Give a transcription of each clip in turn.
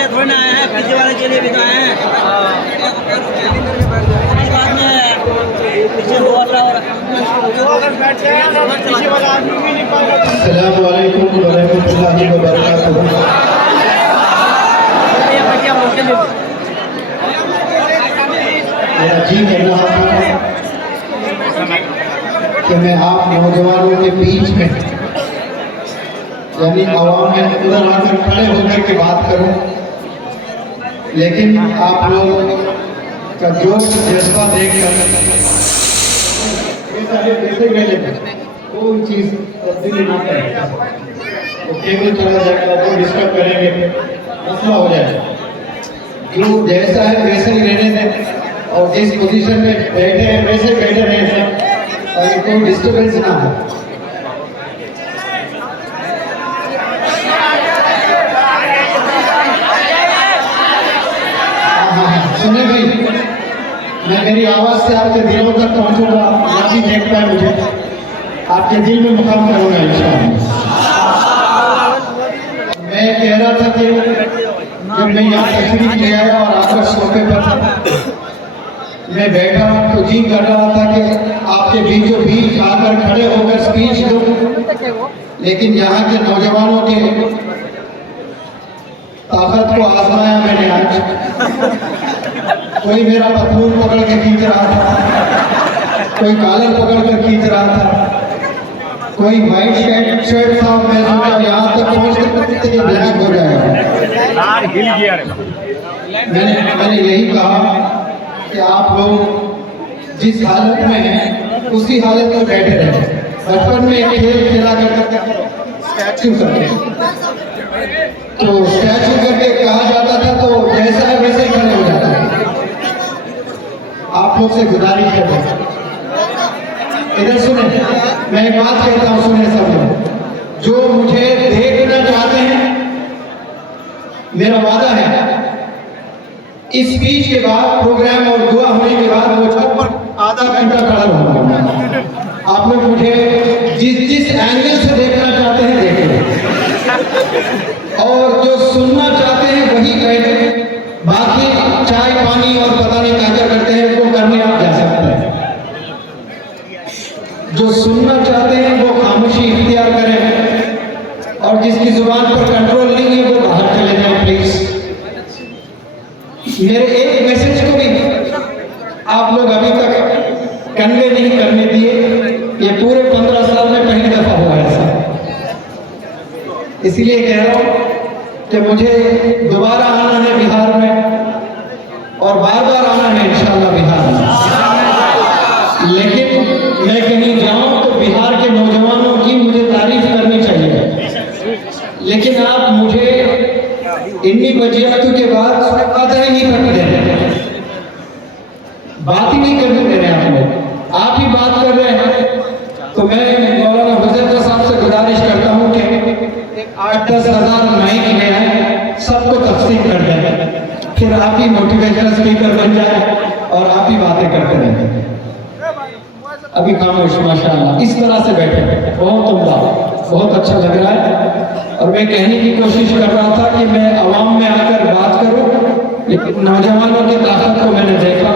लिए थोड़ी ना आए हैं, पीछे वाले के लिए भी तो आए हैं। बाद में पीछे हुआ था और अस्सलामु अलैकुम व रहमतुल्लाहि व बरकातुहू। मेरा जी कह रहा था कि मैं आप नौजवानों के बीच में यानी आवाम में उधर आकर खड़े होकर के बात करूं, लेकिन आप लोग का जोश जज्बा देखकर कोई चीज़ तब्दीली ना करें तो केबल चला जाएगा, तो डिस्टर्ब करेंगे, मसला हो जाएगा। जो जैसा है वैसे ही रहने दें और जिस पोजीशन में बैठे हैं वैसे बैठे रहें सब, ताकि कोई डिस्टर्बेंस ना हो। सुने भाई, मैं मेरी आवाज़ से आपके दिलों तक पहुंचूंगा, आप भी देख पाए मुझे, आपके दिल में मुकाम करूंगा इंशाअल्लाह। मैं कह रहा था कि जब मैं यहाँ तशरीफ ले आया और आकर सोफे पर मैं बैठा तो जी कर रहा था कि आपके बीचों बीच आकर खड़े होकर स्पीच दूं, लेकिन यहाँ के नौजवानों के ताकत को आजमाया मैंने आज। कोई मेरा पतलून पकड़ के खींच रहा था, कोई कॉलर पकड़ कर खींच रहा था, कोई वाइट शर्ट था, मैं सोचा यहाँ तक पहुँचते कि ब्लैक हो जाएगा। मैंने यही कहा कि आप लोग जिस हालत में हैं उसी हालत में बैठे रहे। बचपन में एक खेल खेला करते स्टैचू करके, तो स्टैचू करके कहा जाता था तो जैसा है वैसे ही खड़े हो जाता है। आप लोग से गुजारिश है, इधर सुने, मैं एक बात कहता हूँ, सुने सब लोग। जो मुझे देखना चाहते हैं, मेरा वादा है इस स्पीच के बाद, प्रोग्राम और दुआ होने के बाद वो छत पर आधा घंटा खड़ा रहूंगा। आप लोग मुझे जिस एंगल से देखना चाहते हैं देखें, और जो सुनना चाहते हैं वही बैठे। बाकी चाय पानी और पता नहीं क्या क्या करते हैं वो करने आप जा सकते हैं। जो सुनना चाहते हैं वो खामोशी इख्तियार करें, और जिसकी जुबान पर कंट्रोल नहीं है वो बाहर चले जाएं प्लीज। मेरे एक मैसेज को भी आप लोग अभी तक कन्वे नहीं करने दिए। ये पूरे 15 साल में पहली दफा हुआ है ऐसा, इसीलिए कह रहा हूं कि मुझे दोबारा आना है बिहार में, और बार बार आना है इंशाअल्लाह बिहार में। लेकिन मैं कहीं जाऊं तो बिहार के नौजवानों की मुझे तारीफ करनी चाहिए, लेकिन आप मुझे इन्हीं वजूहतों के बाद बात ही नहीं करने दे रहे, बात ही नहीं करने दे रहे आप ही बात कर रहे हैं। तो मैं मौलाना हुज़ैफा साहब से गुजारिश करता हूं कि 8-10 हज़ार माइक ले आए, सबको तकसीम कर दें, फिर आप ही मोटिवेशनल स्पीकर बन जाए और आप ही बातें करते रहें। अभी खामोश माशाअल्लाह, इस तरह से बैठे, बहुत उम्दा, बहुत अच्छा लग रहा है। और मैं कहने की कोशिश कर रहा था कि मैं आवाम में आकर बात करूं, लेकिन नौजवानों की ताकत को मैंने देखा।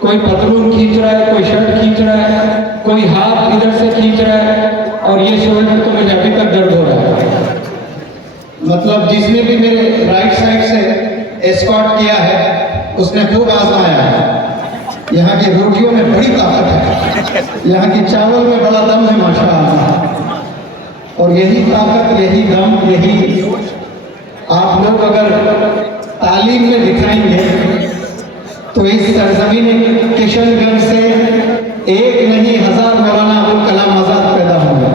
कोई पतलून खींच रहा है, कोई शर्ट खींच रहा है, कोई हाथ इधर से खींच रहा है, और ये शोल्डर को मुझे अभी तक दर्द हो रहा है। मतलब जिसने भी मेरे राइट साइड से एस्कॉर्ट किया है उसने खूब आजमाया है। यहाँ की रोटियों में बड़ी ताकत है, यहाँ की चावल में बड़ा दम है माशाअल्लाह। और यही ताकत, यही दम, यही आप लोग अगर तालीम में दिखाएंगे तो इस सरजमीन किशनगंज से एक नहीं 1000 मौलाना अबुल कलाम आजाद पैदा होंगे,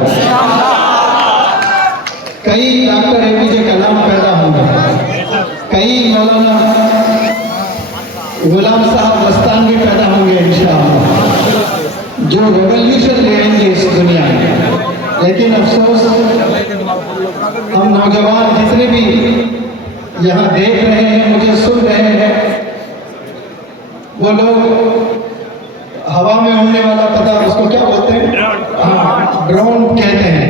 कई डॉक्टर APJ कलाम पैदा होंगे, कई मौलाना गुलाम साहब मस्तान भी पैदा होंगे इंशाअल्लाह, जो रेवोल्यूशन ले आएंगे इस दुनिया में। लेकिन अफसोस हम नौजवान जितने भी यहाँ देख रहे हैं, मुझे सुन रहे हैं, वो लोग हवा में उड़ने वाला, पता उसको क्या बोलते हैं, हाँ ड्रोन कहते हैं,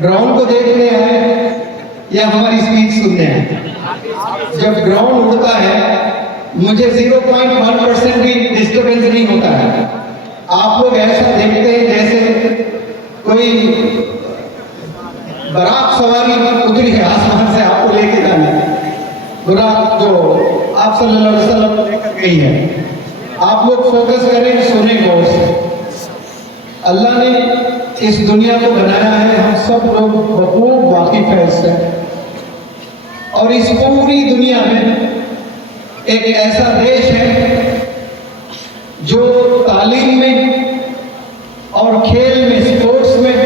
ड्रोन को देखने आए या हमारी स्पीच सुनने आए। जब ग्राउंड उड़ता है मुझे 0.1% भी डिस्टर्बेंस नहीं होता है। आप लोग ऐसा देखते हैं जैसे कोई बारात सवारी उतरी है आसमान से आपको लेके जाने, बुरात जो आप सल्लल्लाहु अलैहि वसल्लम को लेकर गई है। आप लोग फोकस करें, सुने गौर से। अल्लाह ने इस दुनिया को बनाया है, हम सब लोग बखूब वाकिफ है इससे। और इस पूरी दुनिया में एक ऐसा देश है जो तालीम में और खेल में, स्पोर्ट्स में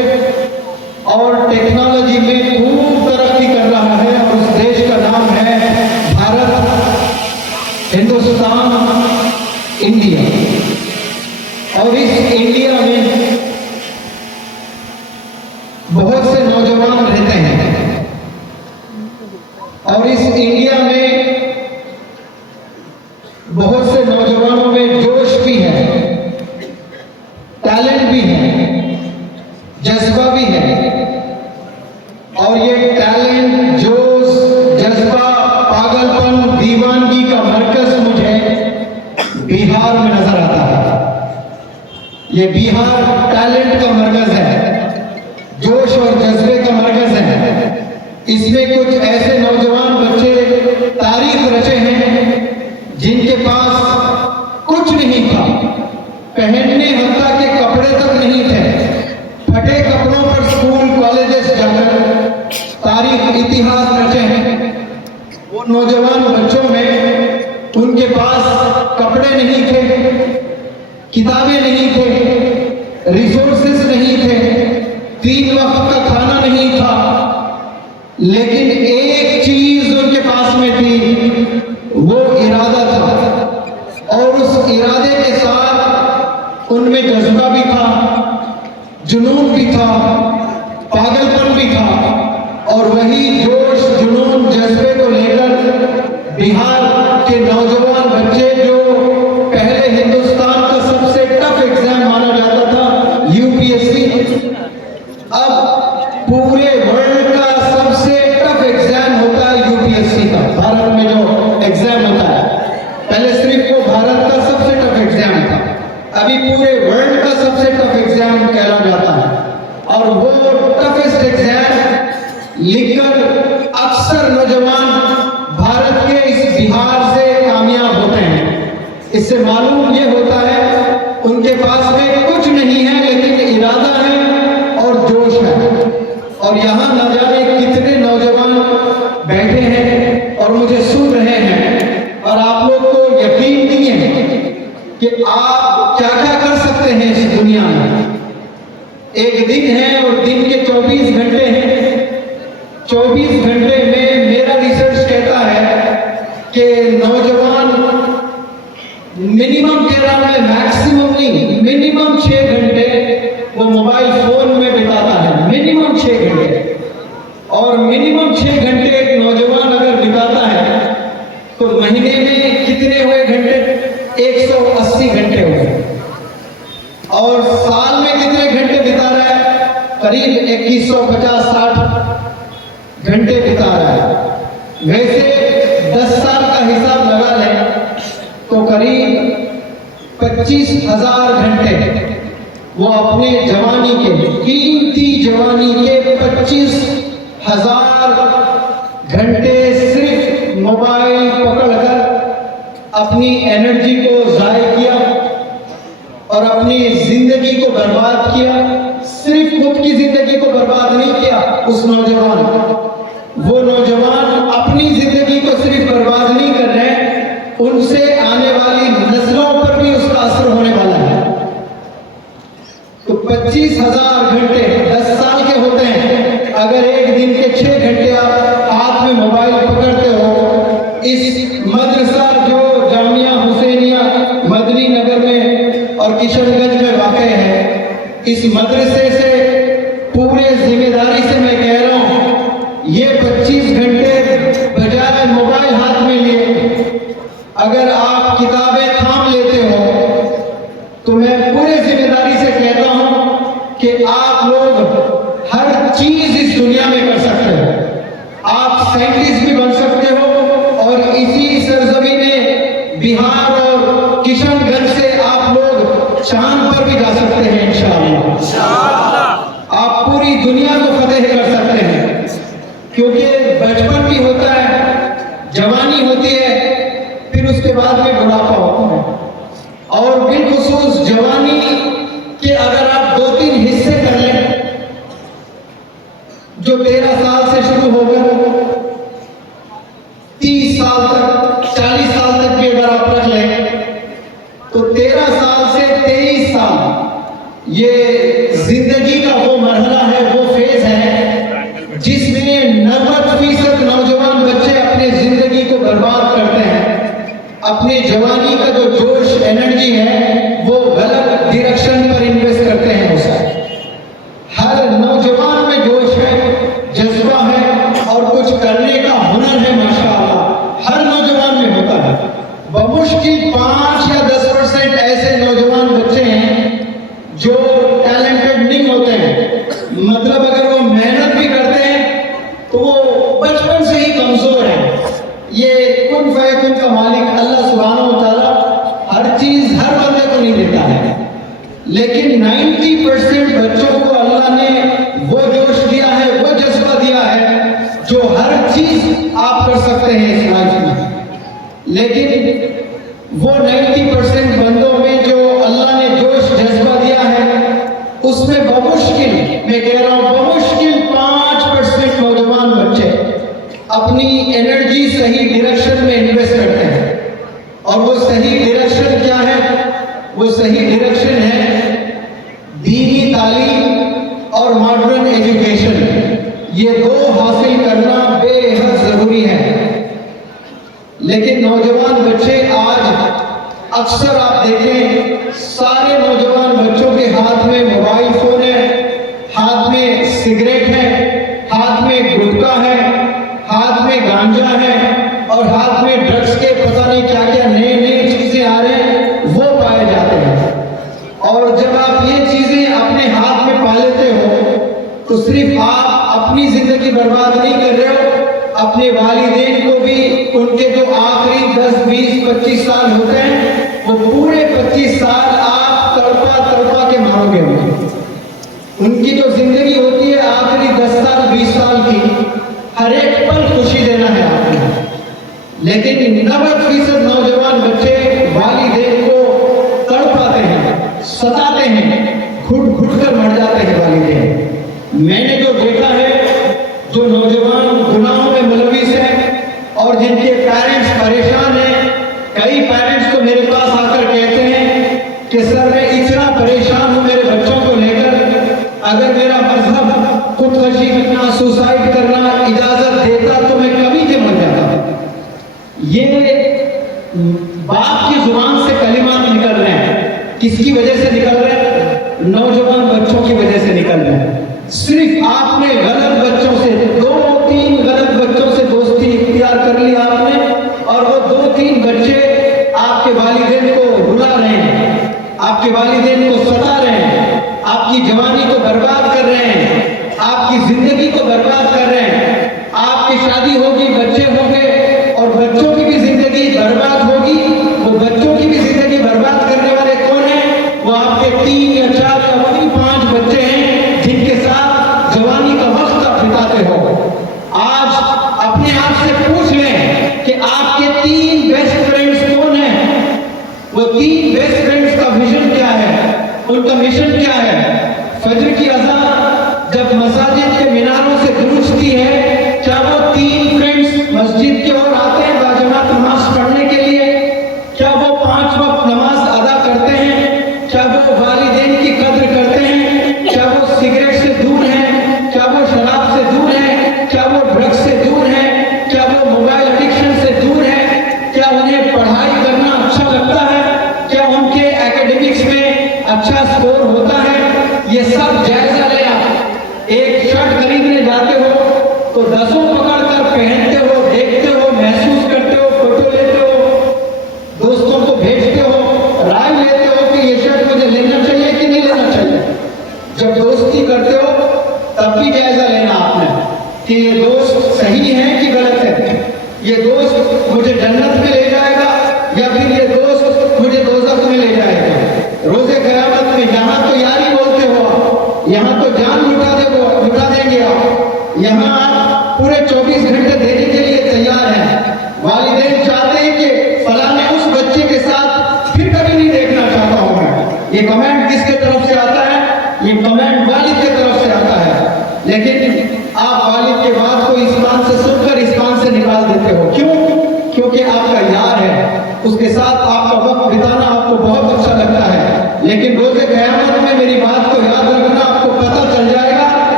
और टेक्नोलॉजी में खूब तरक्की कर रहा है, और उस देश का नाम है भारत, हिंदुस्तान, इंडिया। और इस इंडिया में बहुत से नौजवान रहते हैं, और इस इंडिया में बहुत से नौजवानों में जोश भी है, टैलेंट भी है, जज्बा भी है। और ये टैलेंट, जोश, जज्बा, पागलपन, दीवानगी का मरकज मुझे बिहार में नजर आता है। ये बिहार टैलेंट का मरकज है, जोश और जज्बे का मरकज है। इसमें कुछ ऐसे नौजवान बच्चे तारीख रचे हैं जिनके पास कुछ नहीं था, पहनने हत्ता के कपड़े तक नहीं थे, फटे कपड़ों पर स्कूल कॉलेजेस जाकर तारीख इतिहास रचे हैं। वो नौजवान बच्चों में उनके पास कपड़े नहीं थे, किताबें नहीं थे, रिसोर्सेस नहीं थे, 3 वक्त का खाना नहीं था, लेकिन एक चीज उनके पास में थी, वो इरादा था। और उस इरादे के साथ उनमें जज्बा भी था, जुनून भी था, पागलपन भी था। और वही जोश, जुनून, जज्बे को लेकर बिहार के नौजवान बच्चे, जो पहले हिंदुस्तान का सबसे टफ एग्जाम माना जाता था यूपीएससी, अब पूरे वर्ल्ड का सबसे टफ एग्जाम होता है यूपीएससी का। भारत में जो एग्जाम होता है, पहले सिर्फ वो भारत का सबसे टफ एग्जाम था, अभी पूरे वर्ल्ड का सबसे टफ एग्जाम कहला जाता है। और वो टफेस्ट एग्जाम लिखकर अक्सर नौजवान भारत के इस बिहार से कामयाब होते हैं। इससे मालूम ये होता है उनके पास में कुछ नहीं है, लेकिन इरादा है और जोश है। और यहाँ न जाने कितने नौजवान बैठे हैं और मुझे सुन रहे हैं, और आप लोग को यकीन नहीं है कि आप क्या क्या कर सकते हैं इस दुनिया में। एक दिन है और दिन के 24 घंटे हैं। 24 घंटे में मेरा रिसर्च कहता है कि नौजवान मिनिमम, कह रहा हूं, मैक्सिमम नहीं, मिनिमम 6 घंटे वो मोबाइल फोन में बिताता है, मिनिमम 6 घंटे। और मिनिमम 6 घंटे एक नौजवान अगर बिताता है तो महीने में कितने हुए घंटे? 180 घंटे हुए। और साल में कितने घंटे बिता रहा है? करीब 2150-60 घंटे बिता रहा है। वैसे 10 साल का हिसाब लगा लें तो करीब 25,000 घंटे वो अपने जवानी के, कीमती जवानी के 25,000 घंटे सिर्फ मोबाइल पकड़कर अपनी एनर्जी को जाया किया और अपनी जिंदगी को बर्बाद किया। सिर्फ खुद की जिंदगी को बर्बाद नहीं किया उस नौजवान, वो नौजवान अपनी जिंदगी को सिर्फ बर्बाद नहीं कर रहे, उनसे आने वाली नस्लों पर भी उसका असर होने वाला है। तो 25,000 घंटे 10 साल के होते हैं। अगर एक दिन के 6 घंटे आप हाथ में मोबाइल पकड़ते हो, इस मदरसा जो जामिया हुसैनिया मदनी नगर में और किशनगंज में वाक़ है, इस मदरसे से पूरे जिम्मेदारी से मैं कह रहा हूँ, ये 25 घंटे बजाय मोबाइल हाथ में लिए अगर आप किताबें थाम लेते हो तो मैं पूरे जिम्मेदारी से कहता हूं कि आप लोग हर चीज इस दुनिया में कर सकते हो। आप साइंटिस्ट भी बन सकते हो और बिहार और किशनगंज से आप लोग चांद पर भी जा सकते हैं इंशाअल्लाह। आप पूरी दुनिया को फतेह कर सकते हैं, क्योंकि बचपन भी होता है, जवानी होती है, फिर उसके बाद में बुढ़ापा होता है। और बिलखुसूस जवानी के अगर आप 2-3 हिस्से कर लें, जो 13 साल से शुरू होकर 30 साल तक, 40 साल तक भी अगर आप रख लें, तो 13 साल से 23 साल ये जिंदगी का वो मरहला है, वो फेज है जिसमें 90% नौजवान बच्चे अपने जिंदगी को बर्बाद करते हैं। अपने जवानी का जो जोश, एनर्जी है, वो गलत डायरेक्शन पर इन्वेस्ट करते हैं। उसे हर नौजवान में जोश है, जज्बा है और कुछ करने का हुनर है, माशाअल्लाह हर नौजवान में होता है। बमुश्किल 5 या 10% ऐसे नौजवान बच्चे हैं जो टैलेंटेड नहीं होते हैं, मतलब अगर वो मेहनत भी करते हैं तो वो बचपन से ही कमजोर है। ये कुन फयकुन का मालिक अल्लाह सुब्हानहू व तआला हर चीज हर बंदे को नहीं देता है, लेकिन 90% बच्चों को अल्लाह ने वो जोश दिया है, वो जज्बा दिया है जो हर चीज आप कर सकते हैं इस लाइफ में। लेकिन वो 90% बंदों में जो अल्लाह ने जोश जज्बा दिया है, उसमें बमुश्किल, मैं कह रहा हूं बमुश्किल 5% नौजवान बच्चे अपनी एनर्जी सही डायरेक्शन में इन्वेस्ट करते हैं। और वो सही डायरेक्शन क्या है? वो सही डायरेक्शन है दीनी तालीम और मॉडर्न एजुकेशन। ये 2 हासिल करना बेहद जरूरी है। लेकिन नौजवान बच्चे आज अक्सर आप देखें, सारे नौजवान बच्चों के हाथ में मोबाइल फोन है, हाथ में सिगरेट है, हाथ में गुटखा है, हाथ में गांजा है और हाथ में ड्रग्स के पता नहीं क्या क्या नए नए चीजें आ रहे हैं, वो पाए जाते हैं। और जब आप ये चीजें अपने हाथ में पा लेते हो, तो सिर्फ आप अपनी जिंदगी बर्बाद नहीं कर रहे हो, अपने वालिदैन को भी उनके जो आखिरी 10, 20, 25 साल होते हैं, वो पूरे 25 साल आप तड़पा तड़पा के मारोगे। उनकी जो जिंदगी होती है आखिरी 10 साल 20 साल की, हर एक पल खुशी देना है आपने। लेकिन 90% नौजवान बच्चे वालिदैन को तड़पाते हैं, सताते हैं, घुट घुट कर मर जाते हैं वालिदैन। मैंने जो देखा है, जो नौजवान गुनाहों में मुलविस हैं और जिनके पेरेंट्स परेशान हैं, कई पेरेंट्स तो मेरे पास आकर कहते हैं कि सर मैं इतना परेशान हूं मेरे बच्चों को लेकर, अगर मेरा मजहब खुदकशी करना, सुसाइड करना इजाजत देता तो मैं कभी के मर जाता। ये बाप की जुबान से कलिमात निकल रहे हैं, किसकी वजह से निकल रहे हैं? नौजवान बच्चों की वजह से निकल रहे हैं। सिर्फ आपने गलत बच्चों से, 2-3 गलत बच्चों से दोस्ती इख्तियार कर ली आपने, और वो 2-3 बच्चे आपके वालिदैन को रुला रहे हैं, आपके वालिदैन को सता रहे हैं, आपकी जवानी को बर्बाद कर रहे हैं, आपकी जिंदगी को बर्बाद कर रहे हैं। आपकी शादी होगी, बच्चे होंगे और बच्चों की भी जिंदगी बर्बाद होगी। वो बच्चों की भी जिंदगी बर्बाद करने वाले कौन है? वो आपके 3 या 4 या वही 5 बच्चे हैं जिनके साथ जवानी का वक्त आप बिताते हो। आज अपने आप से पूछ लें कि आपके 3 बेस्ट फ्रेंड्स कौन हैं? वो 3 बेस्ट फ्रेंड्स का विजन क्या है, उनका मिशन क्या है? फजर की अज़ान जब मसाजिद के मीनारों से गूंजती है, क्या वो 3 फ्रेंड्स मस्जिद की ओर आते हैं बाजमात नमाज पढ़ने के लिए? क्या वो 5 वक्त नमाज अदा करते हैं? क्या वो वालिदैन की कद्र करते हैं? क्या वो सिगरेट से दूर हैं? क्या वो शराब से दूर हैं? क्या वो ड्रग्स से दूर हैं? क्या वो मोबाइल एडिक्शन से दूर हैं? क्या उन्हें पढ़ाई करना अच्छा लगता है? क्या उनके एकेडमिक्स में अच्छा स्कोर होता है? ये सब जायजा ले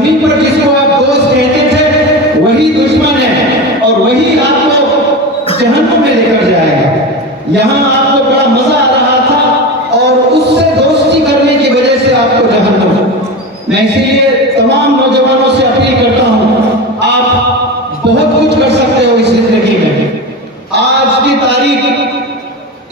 जमीन पर जिसको आप दोस्त कहते थे वही दुश्मन है और वही आपको जहन्नुम में लेकर जाएगा। यहाँ आपको बड़ा मजा आ रहा था और उससे दोस्ती करने की वजह से आपको जहन्नुम। मैं इसीलिए तमाम नौजवानों से अपील करता हूँ, आप बहुत कुछ कर सकते हो इस जिंदगी में। आज की तारीख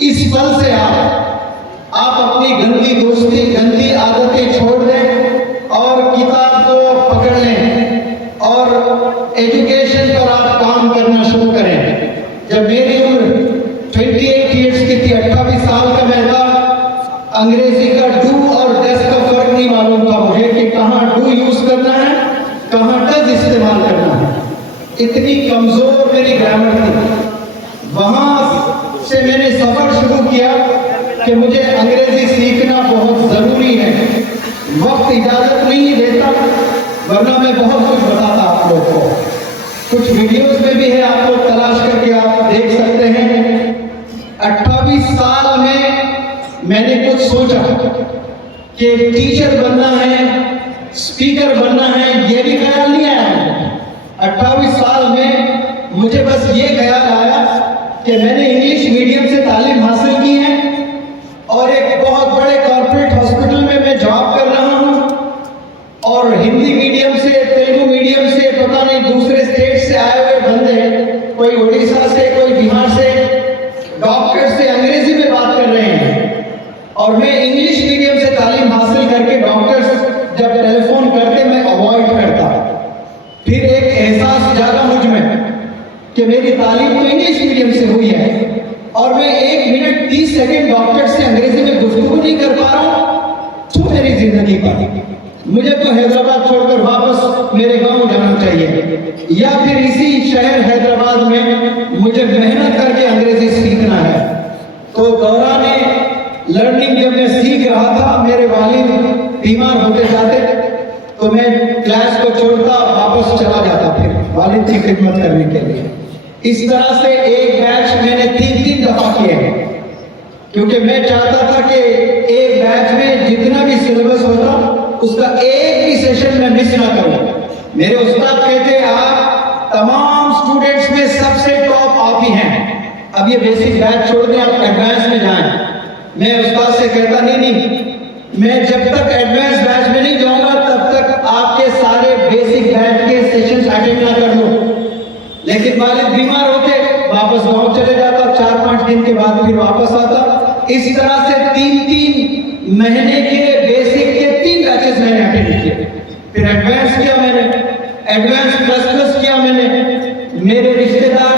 इस पल से आप अपनी गंदी दोस्ती, गंदी आदतें छोड़ दें और किताब को पकड़ लें और एजुकेशन पर आप काम करना शुरू करें। जब मेरी उम्र 28 ईयर्स की थी, 28 साल का मैं था, अंग्रेजी का डू और डज का फर्क नहीं मालूम था मुझे कि कहाँ डू यूज करना है, कहाँ डज इस्तेमाल करना है। इतनी कमजोर मेरी ग्रामर थी। वहां से मैंने सफर शुरू किया कि मुझे अंग्रेजी सीखना बहुत जरूरी है। वक्त इजाजत नहीं देता, वरना मैं बहुत कुछ बताता आप लोग को। कुछ वीडियोस में भी है, आप लोग तलाश करके आप देख सकते हैं। 28 साल में मैंने कुछ सोचा कि टीचर बनना है, स्पीकर बनना है, ये भी ख्याल नहीं आया। 28 साल में मुझे बस ये ख्याल आया कि मैंने इंग्लिश मीडियम से तालीम हासिल की है और एक बहुत बड़े कॉर्पोरेट हॉस्पिटल में मैं जॉब कर रहा हूँ और हिंदी मीडियम से, तेलुगु मीडियम से, पता नहीं दूसरे स्टेट से आए हुए बंदे हैं, कोई उड़ीसा से, कोई बिहार से, डॉक्टर से अंग्रेजी में बात कर रहे हैं और मैं इंग्लिश मीडियम से तालीम हासिल करके डॉक्टर्स जब टेलीफोन करते मैं अवॉइड करता। फिर एक एहसास जागा मुझ में कि मेरी तालीम तो इंग्लिश मीडियम से हुई है और मैं 1 मिनट 30 सेकंड डॉक्टर से अंग्रेजी में गुफ्तगू नहीं कर पा रहा हूँ, तो मेरी जिंदगी पर मुझे तो हैदराबाद छोड़कर वापस मेरे गांव जाना चाहिए या फिर इसी शहर हैदराबाद में मुझे मेहनत करके अंग्रेजी सीखना है। तो दौराने लर्निंग जब मैं सीख रहा था, मेरे वालिद बीमार होते जाते तो मैं क्लास को छोड़ता, वापस चला जाता फिर वालिद की खिदमत करने के लिए। इस तरह से एक बैच मैंने 3-3 दफा किए हैं क्योंकि मैं चाहता था कि एक बैच में जितना भी सिलेबस होता उसका एक भी सेशन में मिस ना करूं। मेरे उस्ताद कहते आप तमाम स्टूडेंट्स में सबसे टॉप आप ही हैं, अब ये बेसिक बैच छोड़ दें, आप एडवांस में जाएं। मैं उस्ताद से कहता नहीं, मैं जब तक एडवांस बैच में नहीं जाऊंगा तब तक आपके सारे बेसिक बैच के सेशंस अटेंड ना कर लूं। लेकिन वालिद बीमार होके वापस गांव चले जाता, 4-5 दिन के बाद फिर वापस आता। इस तरह से 3-3 महीने के बेसिक के 3 बैचेस मैंने अटेंड किए। फिर एडवांस किया मैंने, एडवांस प्लस किया मैंने। मेरे रिश्तेदार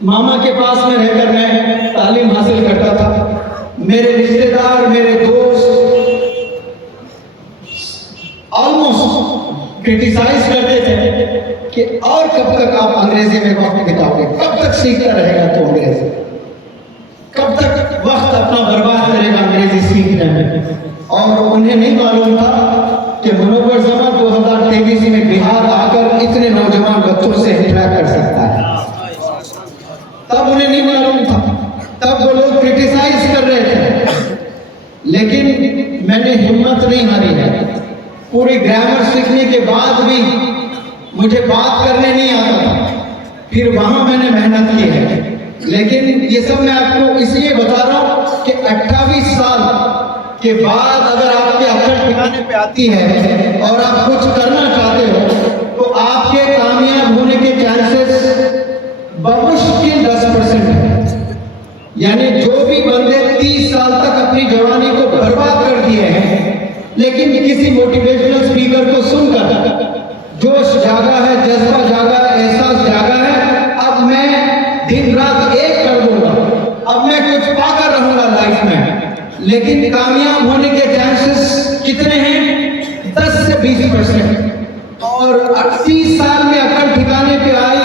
मामा के पास में रहकर मैं तालीम हासिल करता था। मेरे रिश्तेदार, मेरे दोस्त ऑलमोस्ट क्रिटिसाइज करते थे कि और कब तक आप अंग्रेजी में वक्त बिताओगे, कब तक सीखता रहेगा तो अंग्रेजी, कब तक वक्त अपना बर्बाद करेगा अंग्रेजी सीखने में। और उन्हें नहीं मालूम था कि मुनव्वर जमान 2023 में बिहार आकर इतने नौजवान बच्चों से इंटरेक्ट कर सकता है। तब उन्हें नहीं मालूम था, तब वो लोग क्रिटिसाइज कर रहे थे, लेकिन मैंने हिम्मत नहीं हारी है। पूरी ग्रामर सीखने के बाद भी मुझे बात करने नहीं आता था, फिर वहां मैंने मेहनत की है। लेकिन ये सब मैं आपको इसलिए बता रहा हूं कि 28 साल के बाद अगर आपके अक्ल ठिकाने पे आती है और आप कुछ करना चाहते हो तो आपके कामयाब होने के चांसेस बमुश्किल 10% है। यानी जो भी बंदे 30 साल तक अपनी जवानी को बर्बाद कर दिए हैं, लेकिन किसी मोटिवेशनल स्पीकर को सुनकर जोश जागा है, जज्बा जागा है, एहसास जागा है, अब मैं दिन रात एक कर दूंगा, अब मैं कुछ पाकर रहूंगा लाइफ में। लेकिन कामयाब होने के चांसेस कितने हैं? 10 से 20%। और 30 साल में अक्ल ठिकाने पे आई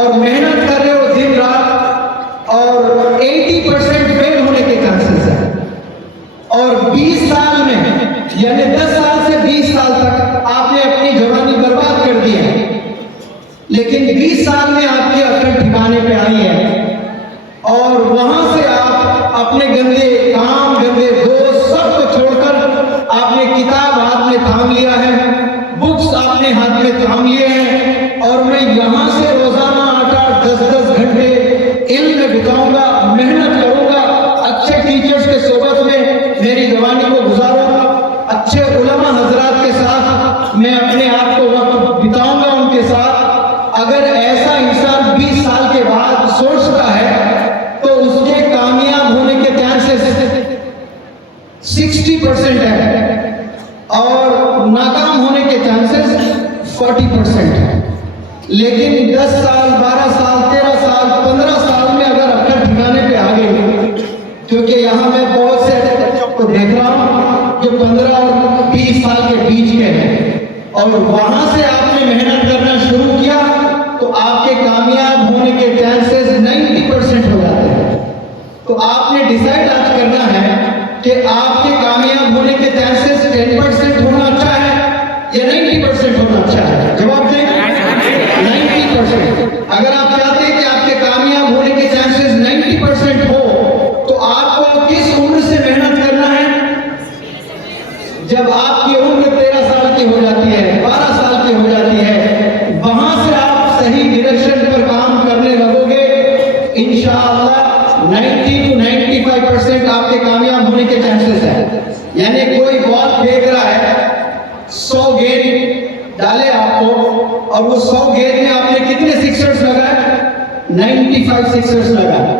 और मेहनत कर रहे हो दिन रात, और 80% फेल होने के चांसेस है। और 20 साल में, यानी 10 साल से 20 साल तक आपने अपनी जवानी बर्बाद कर दी है, लेकिन 20 साल में आपकी अक्ल ठिकाने पे आई है और वहां से आप अपने गंदे काम, गंदे दोस्त सबको छोड़कर आपने किताब हाथ में थाम 15 और 20 साल के बीच के हैं और वहां से आपने मेहनत करना शुरू किया तो आपके कामयाब होने के चांसेस 90% हो जाते हैं। तो आपने डिसाइड आज करना है कि आपके कामयाब होने के चांसेस 10% होना अच्छा है या 90% होना अच्छा है। जवाब दें 90%। अगर आप चाहते हैं कि आपके कामयाब होने के चांसेस 90% हो तो आपको किस उम्र से मेहनत करना है? जब आपकी उम्र 13 साल की हो जाती है, 12 साल की हो जाती है, वहां से आप सही डायरेक्शन पर काम करने लगोगे, इंशाअल्लाह 90 to 95% आपके कामयाब होने के चांसेस है। यानी कोई बॉल फेंक रहा है, 100 गेंद डाले आपको और वो 100 गेंद में आपने कितने सिक्सर्स लगाए? 95 सिक्सर्स लगाए।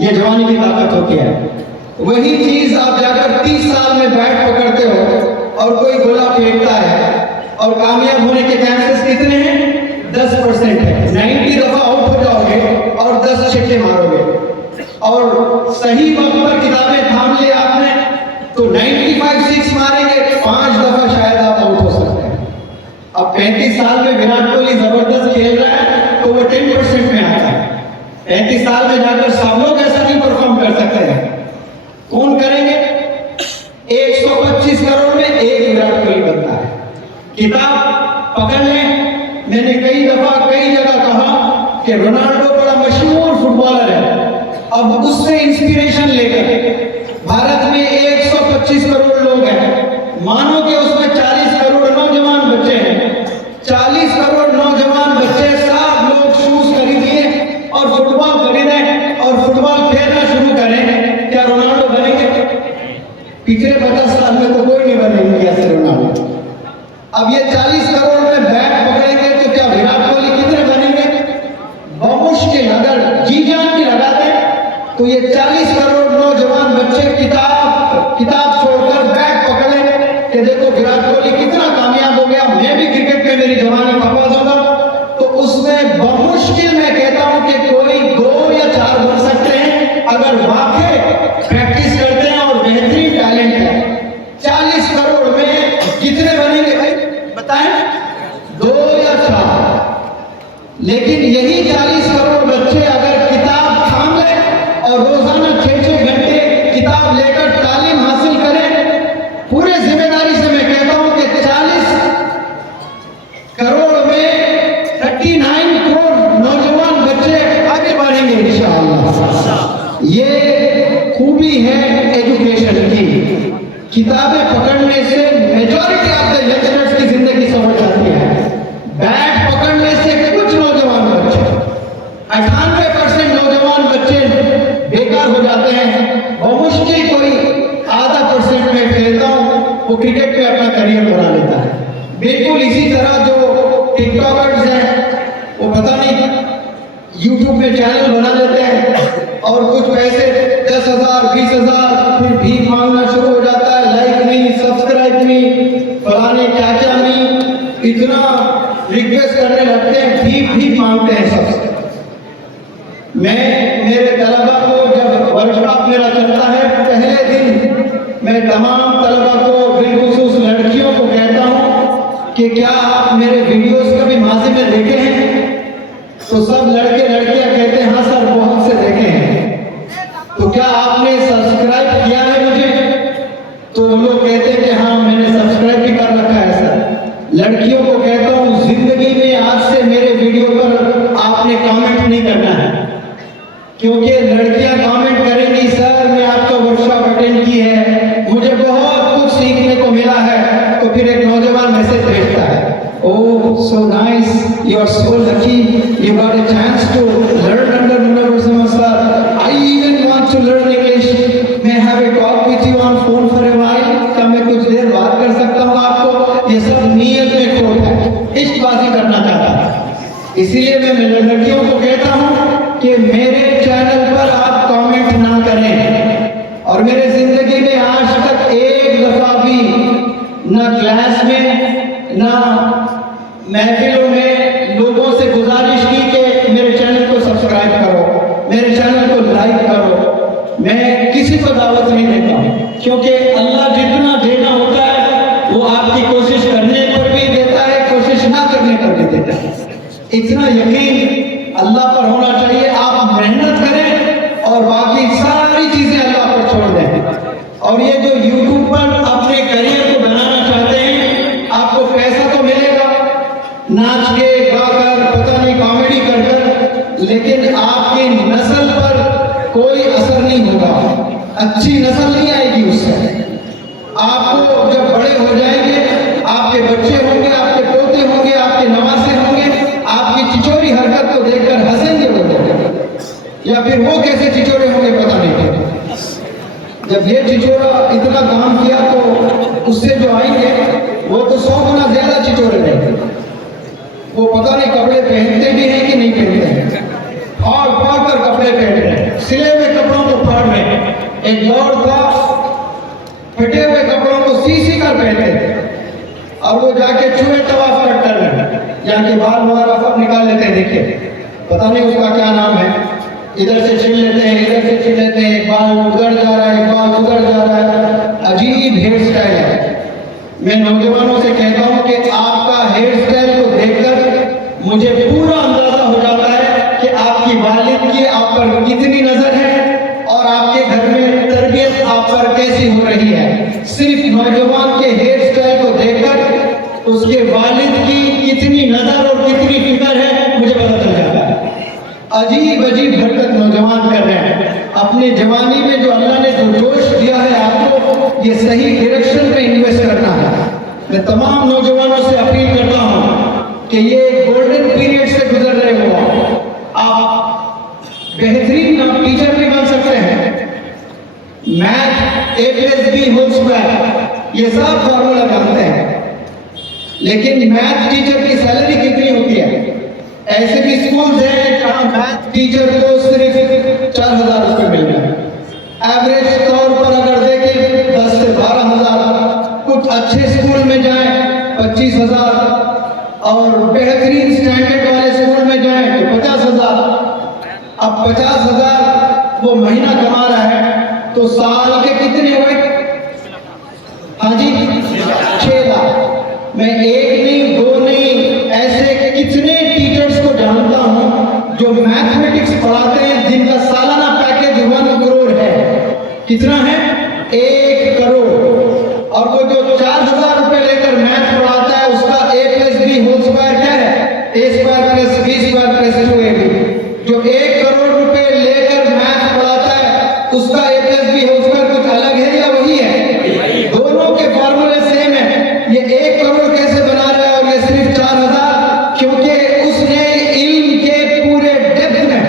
ये जवानी की ताकत होती है। वही चीज आप जाकर 30 साल में बैट पकड़ते हो और कोई गोला फेंकता है और कामयाब होने के चांसेस कितने हैं? 10% है। 90 दफा आउट हो जाओगे और 10 छक्के मारोगे और सही वक्त पर किताबें थाम ली आपने तो 95 सिक्स मारेंगे, 5 दफा शायद आप आउट हो सकते हैं। अब 35 साल में विराट कोहली जबरदस्त खेल रहा है तो वो 10% में आता है। 35 साल में जाकर सब लोग ऐसा नहीं परफॉर्म कर सकते हैं। कौन करेंगे? 125 करोड़ में एक विराट कोहली बनता है। किताब पकड़ लें। मैंने कई दफा कई जगह कहा कि रोनाल्डो बड़ा मशहूर फुटबॉलर है। अब उससे इंस्पिरेशन लेकर भारत में 125 करोड़ लोग हैं। मानो कि उसमें 40 करोड़ नौजवान बच्चे हैं। 40 करोड़ नौजवान बच्चे सब लोग शूज खरीदिए और फुटबॉल खरीदे और फुटबॉल खेलना शुरू करें। क्या रोनाल्डो बनेंगे? पिछले 50 साल में तो कोई नहीं बनेंगे ऐसे रोनाल्डो। अब ये 40 करोड़ में बैट पकड़ेंगे तो क्या विराट कोहली कितने बनेंगे? बमुश्किल अगर जी जान की लगाते तो ये 40 करोड़ नौजवान बच्चे किताब छोड़कर बैट पकड़े कि देखो विराट कोहली कितना कामयाब हो गया, मैं भी क्रिकेट में मेरी जवानी खपा दूंगा। तो उसमें बमुश्किल मैं कहता हूं कि कोई 2 या 4 बन सकते हैं अगर वाकई प्रैक्टिस करते हैं और बेहतरीन टैलेंट है। 40 करोड़ में कितने बनेंगे भाई बताएं? 2 या 4। लेकिन यही 40 करोड़ बच्चे अगर किताब थाम ले और रोजाना 6-6 घंटे किताब लेकर तालीम हासिल करें, पूरे जिम्मेदारी से मैं कहता हूं कि 40 करोड़ में 39 करोड़ नौजवान बच्चे आगे बढ़ेंगे इंशाअल्लाह। ये खूबी है एजुकेशन की। किताबें पकड़ने से मेजॉरिटी ऑफ द यंगस्टर्स की जिंदगी संवर जाती है। बैट पकड़ने से कुछ नौजवान बच्चे 98% नौजवान बच्चे बेकार हो जाते हैं। बमुश्किल कोई आधा % में खेलता हूं वो क्रिकेट में अपना करियर बना लेता है। बिल्कुल इसी तरह जो टिकटॉकर्स हैं वो पता नहीं यूट्यूब में चैनल बना लेते हैं और कुछ पैसे 10,000 20,000 फिर भीख मांगना शुरू हो जाता है। लाइक नहीं, सब्सक्राइब नहीं, फलाने क्या क्या नहीं, इतना रिक्वेस्ट करने लगते हैं, भीख मांगते हैं सबसे। मैं मेरे तलबा को जब वर्कशॉप मेरा चलता है पहले दिन मैं तमाम तलबा को बिलखुसूस लड़कियों को कहता हूं कि क्या आप मेरे वीडियोस कभी माज़ी में देखे हैं? तो सब लड़के लड़कियां कहते हैं हाँ सर बहुत से देखे हैं। तो क्या आपने सब्सक्राइब किया है मुझे? तो वो लोग कहते हैं कि हाँ मैंने सब्सक्राइब भी कर रखा है सर। लड़कियों को कहता हूँ जिंदगी में आज से मेरे वीडियो पर आपने कमेंट नहीं करना है, क्योंकि लड़कियां कमेंट करेंगी सर मैं आपका वर्कशॉप अटेंड की है, मुझे बहुत कुछ सीखने को मिला है। तो फिर एक नौजवान मैसेज भेजता है, oh so nice, you are so lucky, you got a chance to learn under Munawwar Samad sir, I even want to learn English, मैं have a talk with you on phone for a while, क्या मैं कुछ देर बात कर सकता हूँ आपको? ये सब नीयत में खोट है, इश्कबाजी करना चाहता है। इसीलिए मैं लड़कियों को कहता हूँ कि मेरे चैनल पर आप कमेंट ना करें। और मेरे जिंदगी में आज तक एक दफा भी ना क्लास में ना महफिलों में लोगों से गुजारिश की कि मेरे चैनल को सब्सक्राइब करो, मेरे चैनल को लाइक करो। मैं किसी को दावत नहीं देता हूँ, क्योंकि अल्लाह जितना देना होता है लेकिन आपकी नस्ल पर कोई असर नहीं होगा, अच्छी नस्ल नहीं आएगी उससे। आपको जब बड़े हो जाएंगे, आपके बच्चे होंगे, आपके पोते होंगे, आपके नवासे होंगे, आपकी चिचोरी हरकत को देखकर हंसेंगे वो लोग, या फिर वो कैसे चिचोरे होंगे पता नहीं। जब ये चिचोरा इतना काम किया तो उससे जो आएंगे वो तो 100 गुना ज्यादा चिचोरे रहेंगे। वो पता नहीं कपड़े पहनते भी हैं कि नहीं पहनते हैं, फाड़ फाड़ कर कपड़े पहन रहे हैं, सिले हुए कपड़ों को फाड़ रहे हैं। एक दौर था फटे हुए कपड़ों को सी कर पहनते थे, और वो जाके चूहे तवाफ कर रहे हैं, यहाँ के बाल वगैरह सब निकाल लेते हैं। देखिए पता नहीं उसका क्या नाम है, इधर से छील लेते हैं, इधर से छील लेते हैं, एक बाल उधर जा रहा है, एक बाल उधर जा रहा है, अजीब हेयर स्टाइल है। मैं नौजवानों से कहता हूं कि आपका हेयर स्टाइल को देखकर मुझे पूरा अंदाजा हो जाता है कि आपकी वालिद की आप पर कितनी नजर है और आपके घर में तरबियत आप पर कैसी हो रही है। सिर्फ नौजवान के हेयर स्टाइल को देखकर उसके वालिद की कितनी नजर और कितनी फिक्र है मुझे पता चल जाता है। अजीब अजीब हरकत नौजवान कर रहे हैं। अपने जवानी में जो अल्लाह ने जो जोश दिया है आपको, ये सही डायरेक्शन में इन्वेस्ट करना है। मैं तमाम नौजवानों से अपील करता हूं कि ये गोल्डन पीरियड से गुजर रहे हो, आप बेहतरीन टीचर भी बन सकते हैं। मैथ A+B² ये सब फॉर्मूला जानते हैं, लेकिन मैथ टीचर की सैलरी कितनी होती है? ऐसे भी स्कूल्स हैं जहां मैथ टीचर को सिर्फ 4,000 रुपये मिल रहे हैं। एवरेज तौर पर अगर देखें 10 से 12,000, कुछ अच्छे स्कूल में जाएं 25,000, और बेहतरीन स्टैंडर्ड वाले स्कूल में जाएं तो 50,000। अब 50,000 वो महीना कमा रहा है तो साल के कितने हुए? हाँ जी, 6 लाख। मैं एक नहीं, दो नहीं, ऐसे कितने टीचर्स को जानता हूं जो मैथमेटिक्स पढ़ाते हैं जिनका सालाना पैकेज 1 करोड़ है। कितना है? 1 करोड़। और वो जो 4,000 रुपए लेकर मैथ पढ़ाता है उसका A+B² क्या है? A² + B² + 2AB। जो 1 करोड़ रुपए लेकर मैथ पढ़ाता है उसका A+B² कुछ अलग है या वही है? दोनों के फॉर्मूले सेम है। ये 1 करोड़ कैसे बना रहा है और ये सिर्फ 4,000? क्योंकि उसने इल्म के पूरे डेप्थ में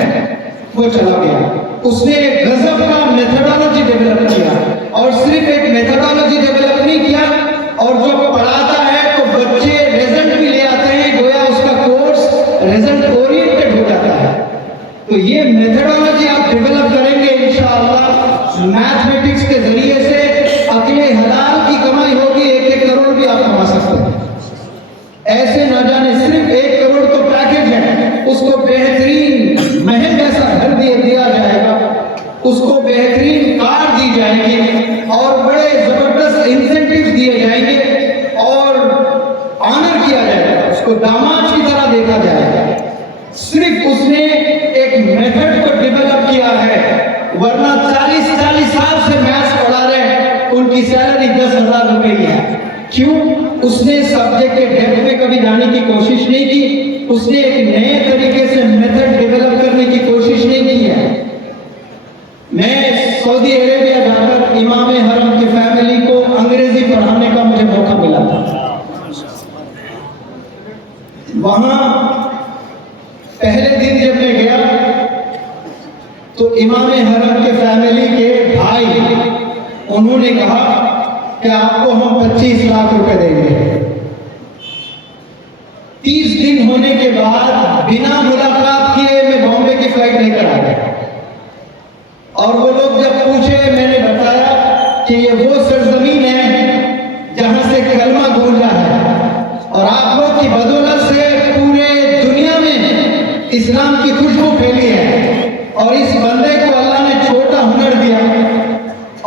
वो चला गया, उसने एक गजब का मेथोडोलॉजी डेवलप किया। और सिर्फ एक मेथोडोलॉजी डेवलप नहीं किया, और जो पढ़ाता है तो बच्चे रिजल्ट भी ले आते हैं, गोया उसका कोर्स रिजल्ट ओरिएंटेड हो जाता है। तो ये मेथोडोलॉजी आप डेवलप करेंगे इंशाअल्लाह, मैथमेटिक्स के जरिए से अगले हलाल की कमाई होगी, 1-1 करोड़ भी आप कमा सकते हैं। ऐसे न जाने सिर्फ 1 करोड़ तो पैकेज है, उसको बेहतरीन महल जैसा घर दिया जाएगा, उसको बेहतरीन कार दी जाएगी और बड़े जबरदस्त इंसेंटिव दिए जाएंगे और ऑनर किया जाएगा, उसको दामाद की तरह देखा जाएगा। सिर्फ उसने एक मेथड को डेवलप किया है, वरना 40 साल से मैथ्स पढ़ा रहे हैं, उनकी सैलरी 10,000 रुपए की है। क्यों? उसने सब्जेक्ट के डेप्थ में कभी जाने की कोशिश नहीं की, उसने एक नए तरीके से मेथड डेवलप करने की कोशिश नहीं की है। मैं सऊदी अरेबिया जाकर इमाम हरम की फैमिली को अंग्रेजी पढ़ाने का मुझे मौका मिला था। वहां पहले दिन जब मैं गया तो इमाम हरम के फैमिली के भाई उन्होंने कहा कि आपको हम 25 लाख रुपए देंगे। 30 दिन होने के बाद बिना मुलाकात किए मैं बॉम्बे की फ्लाइट लेकर आ गया, और वो लोग जब पूछे, मैंने बताया कि ये वो सरजमीन है जहां से कलमा गूंजा है, और आप लोग की बदौलत से पूरे दुनिया में इस्लाम की खुशबू फैली है, और इस बंदे को अल्लाह ने छोटा हुनर दिया,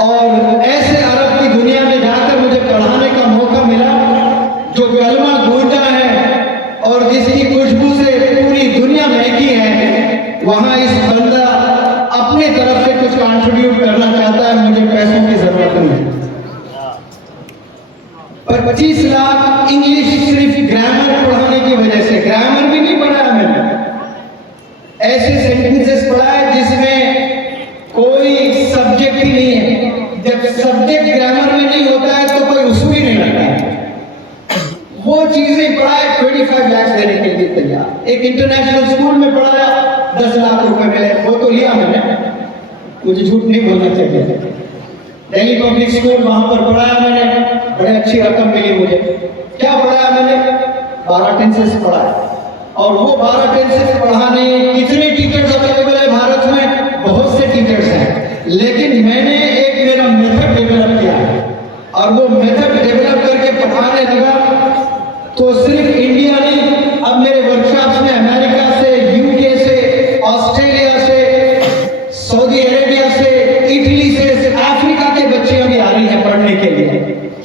और ऐसे अरब की दुनिया में जाकर मुझे पढ़ाने का मौका मिला जो कलमा गूंजा है और जिसकी खुशबू से पूरी दुनिया महकी है। वहां इस बंदा अपने तरफ से कुछ कंट्रीब्यूट करना चाहता है, मुझे पैसों की जरूरत नहीं। पर 25 लाख इंग्लिश सिर्फ ग्रामर पढ़ाने की वजह से, ग्रामर भी नहीं पढ़ाया मैंने, ऐसे सेंटेंस सेंटेंसेस पढ़ा है जिसमें कोई सब्जेक्ट ही नहीं है। जब सब्जेक्ट ग्रामर में नहीं होता है तो कोई उसूल ही नहीं लगता है। वो चीजें पढ़ा है, 25 लाख देने के लिए तैयार। एक इंटरनेशनल स्कूल में पढ़ाया, 10 लाख रुपए मिले, वो तो लिया मैंने, मुझे झूठ नहीं बोलना चाहिए। दिल्ली पब्लिक स्कूल, वहां पर पढ़ाया मैंने, बड़े अच्छी रकम मिली मुझे। क्या पढ़ाया मैंने? 12 टेंसेस पढ़ाया। और वो 12 टेंसेस पढ़ाने कितने टीचर्स अवेलेबल है भारत में? बहुत से टीचर्स हैं, लेकिन मैंने एक मेरा मेथड डेवलप किया है और वो मेथड डेवलप करके पढ़ाने लगा तो सिर्फ इंडिया नहीं, अब मेरे वर्कशॉप्स में अमेरिका से, यूके से, ऑस्ट्रेलिया से, सऊदी अरेबिया से, इटली से, अफ्रीका के बच्चियां भी आ रही हैं पढ़ने के लिए।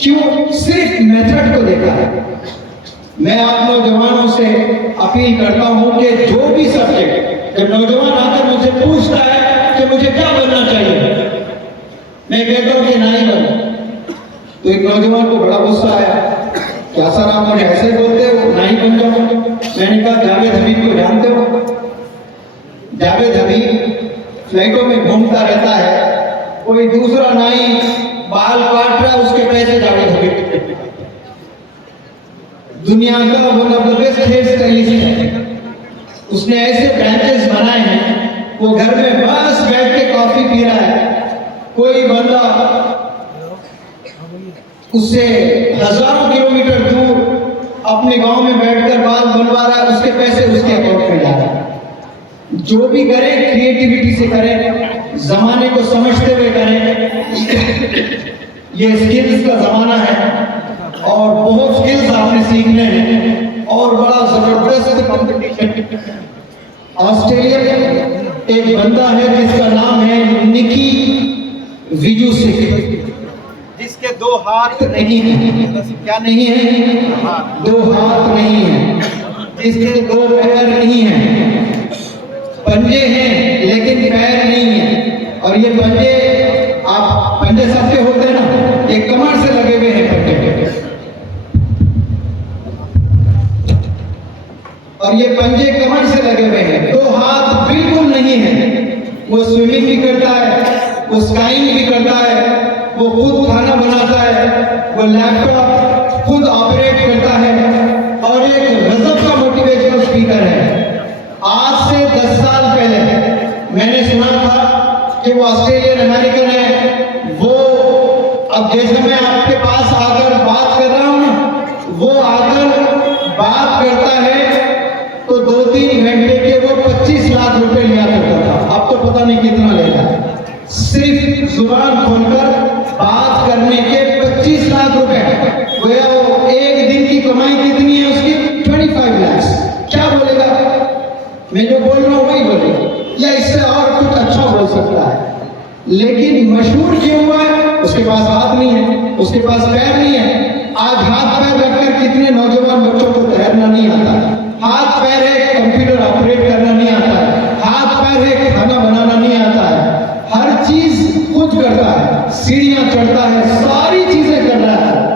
क्यों? सिर्फ मेथड को देखा है। मैं आप नौजवानों से अपील करता हूं कि जो भी सब्जेक्ट, जब नौजवान आकर मुझसे पूछता है कि मुझे क्या बनना चाहिए, मैं कहता हूं कि नाई बनो। तो एक नौजवान को बड़ा गुस्सा आया, क्या सर आप मुझे ऐसे बोलते हो, नाई बन जाओ? मैंने कहा जावेद हबीब को जानते हो? जावेद हबीब फ्लाइटों में घूमता रहता है, कोई दूसरा नाई बाल काट रहा है, उसके पैसे जावेद हबीब। दुनिया का one of the best hair stylist है, उसने ऐसे ब्रांचेस बनाए हैं, वो घर में बस बैठ के कॉफी पी रहा है, कोई बंदा उससे हजारों किलोमीटर दूर अपने गांव में बैठकर बाल बनवा रहा है, उसके पैसे उसके अकाउंट में जा रहे हैं। जो भी करें क्रिएटिविटी से करें, जमाने को समझते हुए करें। ये स्किल्स का जमाना है और बहुत स्किल्स आपने सीखने हैं और बड़ा जबरदस्त कंपटीशन। ऑस्ट्रेलिया में एक बंदा है जिसका नाम है निकी विजुसिक, जिसके 2 हाथ नहीं है। क्या नहीं है? 2 हाथ नहीं है, जिसके 2 पैर नहीं है, पंजे हैं लेकिन पैर नहीं है। और ये पंजे, आप पंजे सबके होते हैं ना, ये कमर से लगे हुए हैं पंजे, और ये पंजे कमर से लगे हुए हैं। 2 हाथ बिल्कुल नहीं है। वो स्विमिंग भी करता है, वो स्काइंग भी करता है, वो खुद खाना बनाता है, वो लैपटॉप खुद ऑपरेट करता है और एक गजब का मोटिवेशनल स्पीकर है। आज से 10 साल पहले मैंने सुना था कि वो ऑस्ट्रेलियन अमेरिकन है। वो अब जैसे मैं आपके पास आकर बात कर रहा हूं ना, वो आकर बात करता है तो 2-3 घंटे के वो 25 लाख रुपए लिया करता था। अब तो पता नहीं कितना लेता है, सिर्फ जुबान खोलकर बात करने के 25 लाख रुपए। वो एक दिन की कमाई कितनी है उसकी? 25 लाख। क्या बोलेगा? मैं जो बोल रहा हूँ वही बोलेगा, या इससे और कुछ अच्छा बोल सकता है। लेकिन मशहूर क्यों हुआ है? उसके पास हाथ नहीं है, उसके पास पैर नहीं है। आज हाथ पैर रखकर कितने नौजवान बच्चों को तैरना नहीं आता है, हाथ पैर है कंप्यूटर ऑपरेट करना नहीं आता है, हाथ पैर है खाना बनाना नहीं आता है, हर चीज खुद करता है, सीढ़ियां चढ़ता है, सारी चीजें कर रहा है।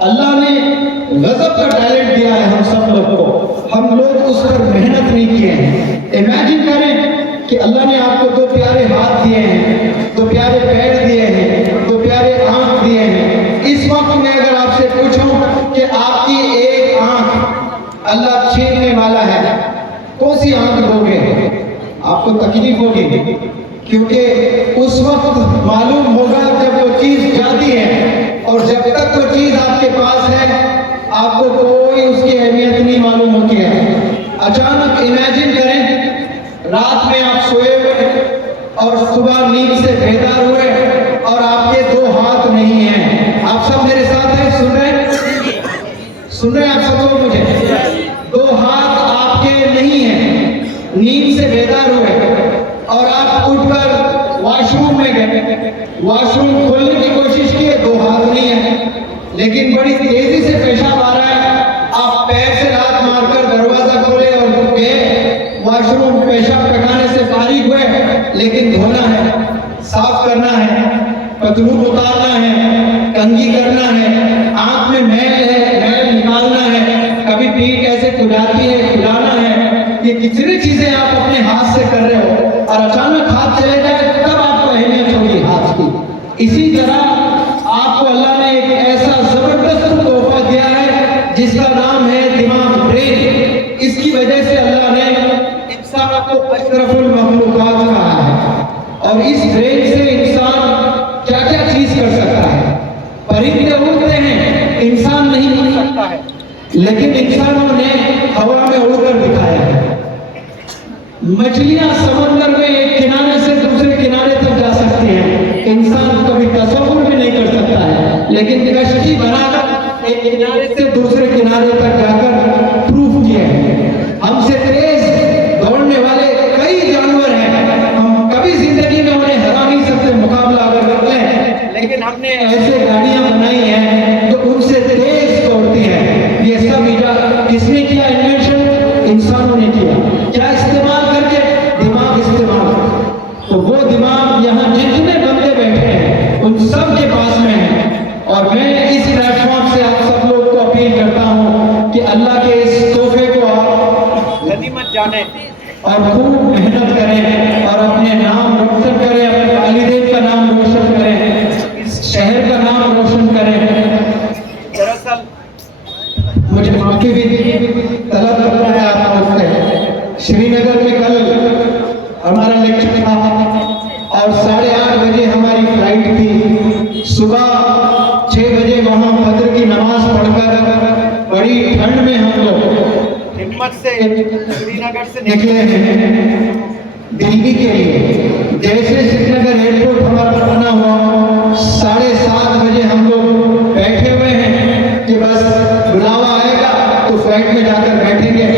अल्लाह ने गजब का टैलेंट दिया है हम सब लोग को, हम लोग उस पर मेहनत नहीं किए हैं। इमेजिन करें कि अल्लाह ने आपको 2 प्यारे हाथ दिए हैं, 2 प्यारे पैर दिए हैं, 2 प्यारे आंख दिए हैं। इस वक्त मैं अगर आपसे पूछूं कि आपकी एक आंख अल्लाह छीनने वाला है, कौन सी आंख दोगे? आपको तकलीफ होगी, क्योंकि उस वक्त मालूम होगा जब वो चीज जाती है, और जब तक वो चीज आपके पास है आपको कोई उसकी अहमियत नहीं मालूम होती है। अचानक इमेजिन करें, रात में आप सोए हुए और सुबह नींद से बेदार हुए और आपके 2 हाथ नहीं हैं। आप सब मेरे साथ हैं? सुन रहे हैं? सुन रहे हैं आप सब लोग मुझे? 2 हाथ आपके नहीं हैं, नींद से बेदार हुए और आप उठकर वॉशरूम में गए, वॉशरूम खोलने की कोशिश की, 2 हाथ नहीं है, लेकिन बड़ी तेजी से पेशाब आ रहा है। आप पैर से लात मारकर दरवाजा खोले और गए वॉशरूम, पेशाब टकाने से फारिग हुए, लेकिन धोना है, साफ करना है, पतलून उतारना है, कंघी करना है, आंख में मैल है, मैल निकालना है, कभी पीठ ऐसे खुजाती है, खुलाना है। ये कितनी चीजें आप अपने हाथ से कर रहे हो। और अचानक हाथ चले जाए तब आपको अहमियत होगी हाथ की। इसी तरह आपको अल्लाह ने एक ऐसा जबरदस्त तोहफा दिया है जिसका नाम है दिमाग, ब्रेन। इसकी वजह से अल्लाह ने इंसान को अशरफुल मखलूकात कहा है। और इस ब्रेन से इंसान क्या क्या चीज कर सकता है। परिंदे उड़ते हैं, इंसान नहीं उड़ सकता है, लेकिन इंसानों ने हवा में उड़कर दिखाया है। मछलियां समंदर में एक किनारे से दूसरे किनारे तक जा सकती हैं, इंसान कभी तसव्वुर भी नहीं कर सकता है, लेकिन कश्ती बनाकर एक किनारे से दूसरे किनारे तक जाकर प्रूफ किया है। हमसे तेज दौड़ने वाले कई जानवर हैं, हम कभी जिंदगी में उन्हें हरा नहीं सकते मुकाबला अगर कर लें, लेकिन हमने ऐसे गाड़ियां बनाई हैं जो उनसे तेज दौड़ती हैं। ये सब इजाद किसने किया? इन्वेंशन इंसानों ने किया। क्या इस्तेमाल करके? दिमाग इस्तेमाल। तो वो दिमाग यहाँ जितने बंदे बैठे हैं उन सब के पास में है। और मैं इस प्लेटफॉर्म से आप सब लोग को अपील करता हूँ कि अल्लाह के इस तोहफे को आप गनीमत जाने और खूब मेहनत करें और अपने नाम रोशन करें, अपने वालिदैन का नाम रोशन करें, इस शहर का नाम रोशन करें। दरअसल मुझे माफी भी तलब करना है आप लोग से। श्रीनगर में कल हमारा लेक्चर था और 8:30 बजे हमारी फ्लाइट थी। सुबह 6 बजे वहाँ फजर की नमाज पढ़कर बड़ी ठंड में हम लोग हिम्मत से श्रीनगर से निकले हैं दिल्ली के लिए। जैसे श्रीनगर एयरपोर्ट हमारा रवाना हुआ 7:30 बजे हम लोग बैठे हुए हैं कि बस बुलावा आएगा तो फ्लाइट में जाकर बैठेंगे।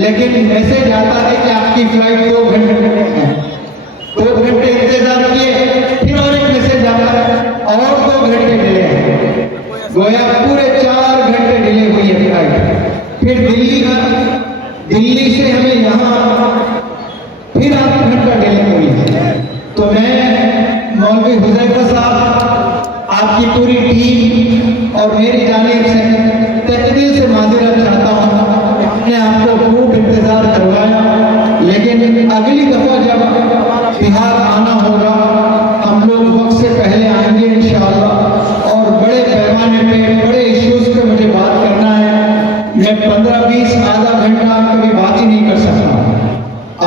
लेकिन मैसेज आता है कि आपकी फ्लाइट 2 घंटे में है। 2 घंटे इंतजार किए, फिर और एक मैसेज आता है और 2 घंटे डिले है। गोया पूरे 4 घंटे डिले हुई है फ्लाइट। फिर दिल्ली से हमें यहाँ फिर 8 घंटा डिले हुई है। तो मैं मौलवी हुज़ैफा साहब, आपकी पूरी टीम और मेरी जानिब से तहे दिल से माज़रत चाहता हूँ। हमने आपको खूब इंतजार करवाया, लेकिन अगली दफा जब बिहार आना होगा हम लोग वक्त से पहले आएंगे इंशाअल्लाह। और बड़े पैमाने पे बड़े इश्यूज पे मुझे बात करना है। मैं 15-20 आधा घंटा कभी बात ही नहीं कर सकता।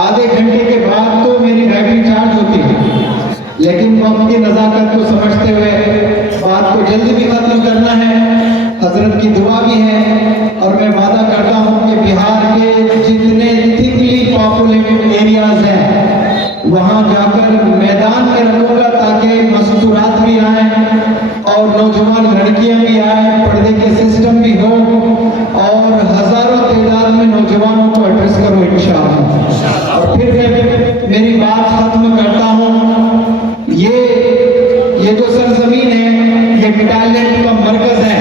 आधे घंटे के बाद तो मेरी बैटरी चार्ज होती है, लेकिन वक्त की नज़ाकत को समझते हुए बात को जल्दी भी खत्म करना है। हजरत की दुआ भी है और मैं वादा करता हूँ कि बिहार के जितने थिकली पॉपुलेटेड एरियाज हैं वहाँ जाकर मैदान में रखूंगा ताकि मस्तूरात भी आए और नौजवान लड़कियां भी आए, पर्दे के सिस्टम भी हो और हजारों तादाद में नौजवानों को एड्रेस करो इंशाअल्लाह। और फिर मैं मेरी बात खत्म करता हूँ। ये जो सरजमीन है ये टैलेंट का मरकज है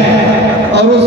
और उस